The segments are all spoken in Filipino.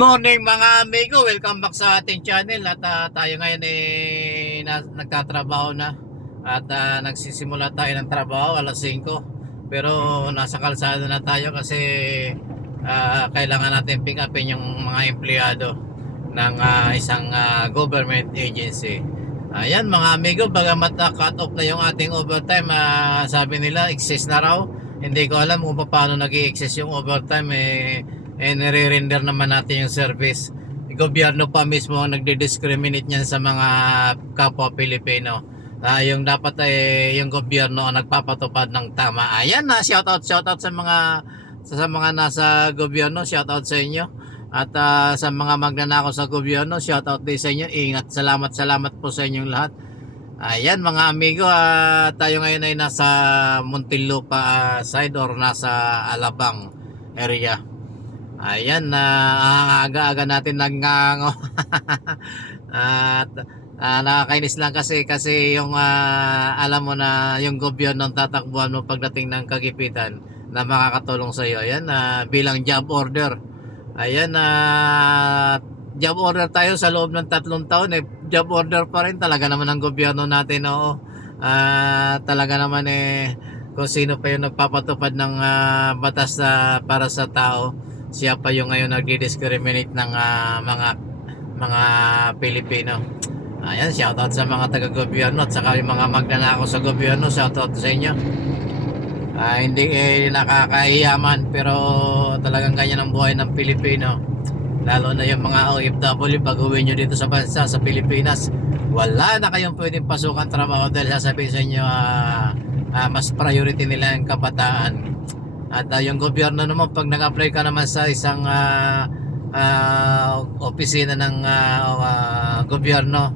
Morning mga amigo, welcome back sa ating channel at tayo ngayon nagtatrabaho na at nagsisimula tayo ng trabaho alas 5 pero nasa kalsada na tayo kasi kailangan natin pick upin yung mga empleyado ng isang government agency. Ayan mga amigo, bagamat cut off na yung ating overtime, sabi nila excess na raw. Hindi ko alam kung paano nag-i-excess yung overtime nire-render naman natin yung service. Gobyerno pa mismo ang nagdi-discriminate niyan sa mga kapwa Pilipino. Yung dapat yung gobyerno ang nagpapatupad ng tama. Ayan na, shoutout sa mga nasa gobyerno, shoutout sa inyo. At sa mga magnanakaw sa gobyerno, shoutout din sa inyo. Ingat, salamat po sa inyong lahat. Ayan mga amigo, tayo ngayon ay nasa Muntinlupa side or nasa Alabang area. Ayan, aga-aga natin nagngango. At nakakainis lang kasi yung alam mo na yung gobyerno ng tatakbuhan mo pagdating ng kagipitan na makakatulong sa iyo. Ayan, bilang job order. Ayan, job order tayo sa loob ng 3 taon job order pa rin talaga naman ang gobyerno natin. Oo. Talaga naman kung sino pa yung nagpapatupad ng batas para sa tao, siya pa yung ngayon nagdi-discriminate ng mga Pilipino. Ayan, shoutout sa mga taga-gobyerno at saka yung mga magnanakaw sa gobyerno, shoutout sa inyo. Hindi nakakahiyaman pero talagang ganyan ang buhay ng Pilipino. Lalo na yung mga OFW, pag uwi nyo dito sa bansa, sa Pilipinas, wala na kayong pwedeng pasukan trabaho dahil sasabihin sa inyo mas priority nila yung kabataan. At yung gobyerno naman, pag nag-apply ka naman sa isang opisina ng gobyerno,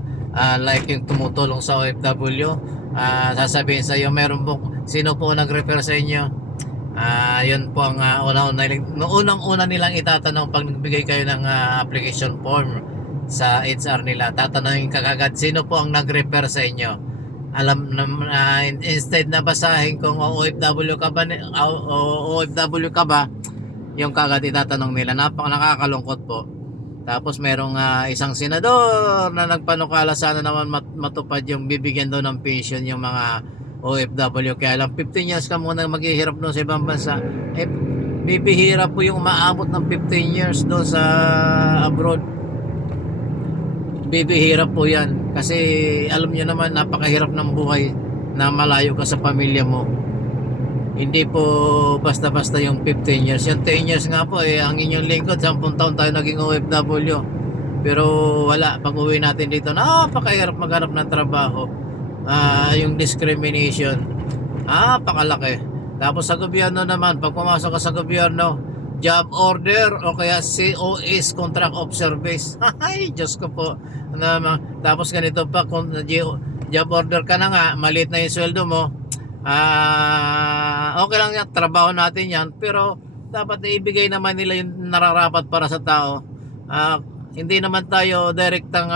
like yung tumutulong sa OFW, sasabihin sa iyo, sino po nag-refer sa inyo? Yun po ang unang-una nilang itatanong pag nagbigay kayo ng application form sa HR nila. Tatanungin ka kagad, sino po ang nag-refer sa inyo? Instead na basahin kung OFW ka ba, yung kagad itatanong nila. Nakakalungkot po. Tapos merong isang senador na nagpanukala sana naman matupad yung bibigyan daw ng pension yung mga OFW. Kaya lang 15 years ka muna maghihirap doon sa ibang bansa. Bibihira po yung maabot ng 15 years doon sa abroad. Bibihira po yan. Kasi alam nyo naman, napakahirap ng buhay na malayo ka sa pamilya mo. Hindi po basta-basta yung 15 years. Yung 10 years nga po, ang inyong lingkod, 10 taon tayo naging OFW. Pero wala, pag uwi natin dito, napakahirap maghanap ng trabaho. Yung discrimination, napakalaki. Tapos sa gobyerno naman, pag pumasok ka sa gobyerno, job order o kaya COS, contract of service. Ay, Diyos ko po. Tapos ganito pa, kung job order ka na nga, maliit na yung sweldo mo, okay lang yan, trabaho natin yan, pero dapat ibigay naman nila yung nararapat para sa tao. Hindi naman tayo direktang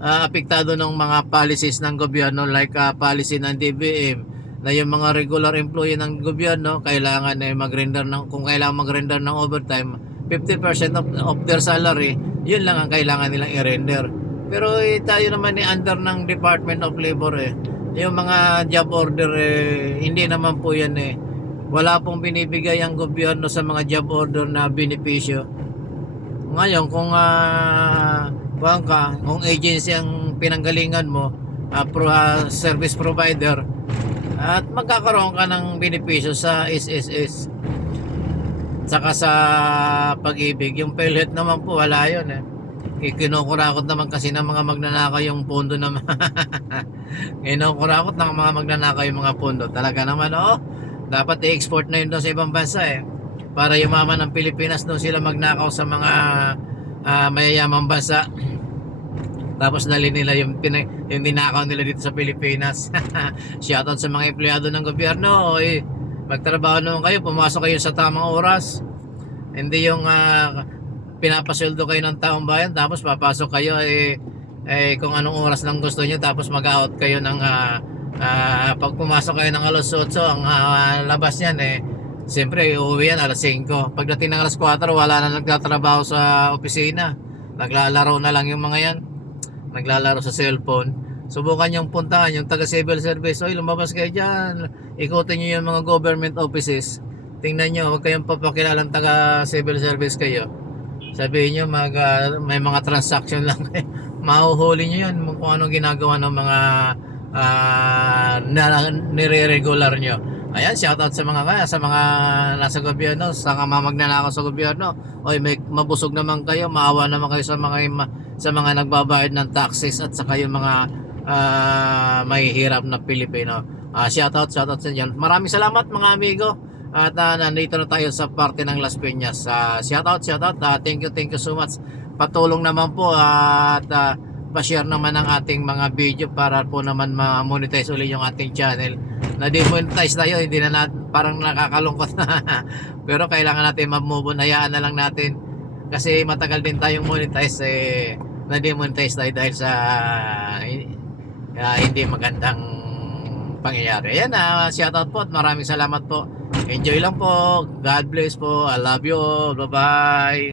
apektado ng mga policies ng gobyerno, like policy ng DBM na yung mga regular employee ng gobyerno kailangan kung kailangan mag-render ng overtime 50% of their salary, yun lang ang kailangan nilang i-render. Pero tayo naman under ng Department of Labor yung mga job order hindi naman po yan wala pong binibigay ang gobyerno sa mga job order na benepisyo. Ngayon kung kung agency ang pinanggalingan mo, service provider, at magkakaroon ka ng benepisyo sa SSS saka sa Pag-ibig. Yung PhilHealth naman po wala yun kinukurakot naman kasi ng mga magnanakaw yung pondo naman. Kinukurakot ng mga magnanakaw yung mga pondo. Talaga naman dapat i-export na yun doon sa ibang bansa para yumaman ng Pilipinas, doon sila magnakaw sa mga mayayamang bansa. Tapos dali nila yung ninakaw nila dito sa Pilipinas. Shoutout sa mga empleyado ng gobyerno. Magtrabaho naman kayo, pumasok kayo sa tamang oras. Hindi yung pinapasweldo kayo ng taong bayan tapos papasok kayo kung anong oras lang gusto nyo, tapos mag-out kayo ng pag pumasok kayo ng alas 8, ang labas niyan Siyempre, uuwi yan alas 5. Pagdating ng alas 4, wala na nagtatrabaho sa opisina. Naglalaro na lang yung mga yan. Naglalaro sa cellphone. Subukan yung puntahan, yung taga-civil service. Oy, lumabas kayo dyan. Ikutin nyo yung mga government offices. Tingnan nyo, huwag kayong papakilalang taga-civil service kayo. Sabihin nyo, may mga transaction lang kayo. Mahuhuli nyo yun kung anong ginagawa ng mga nire-regular nyo. Ayan, shoutout sa mga nasa gobyerno, sa mga magnanakaw sa gobyerno. Oy, may mabusog naman kayo, maawa naman kayo sa mga nagbabayad ng taxes at saka yung mga mahihirap na Pilipino. Shoutout sa inyo. Maraming salamat mga amigo. At nandito na tayo sa parte ng Las Piñas. Shoutout. Thank you so much. Patulong naman po at pa-share naman ang ating mga video para po naman ma-monetize ulit yung ating channel. Na-demonetize tayo, hindi na parang nakakalungkot na. Pero kailangan natin ma-move on, hayaan na lang natin. Kasi matagal din tayong monetize, na-demonetize tayo dahil sa hindi magandang pangyayari. Ayan, shoutout po at maraming salamat po. Enjoy lang po. God bless po. I love you all. Bye-bye.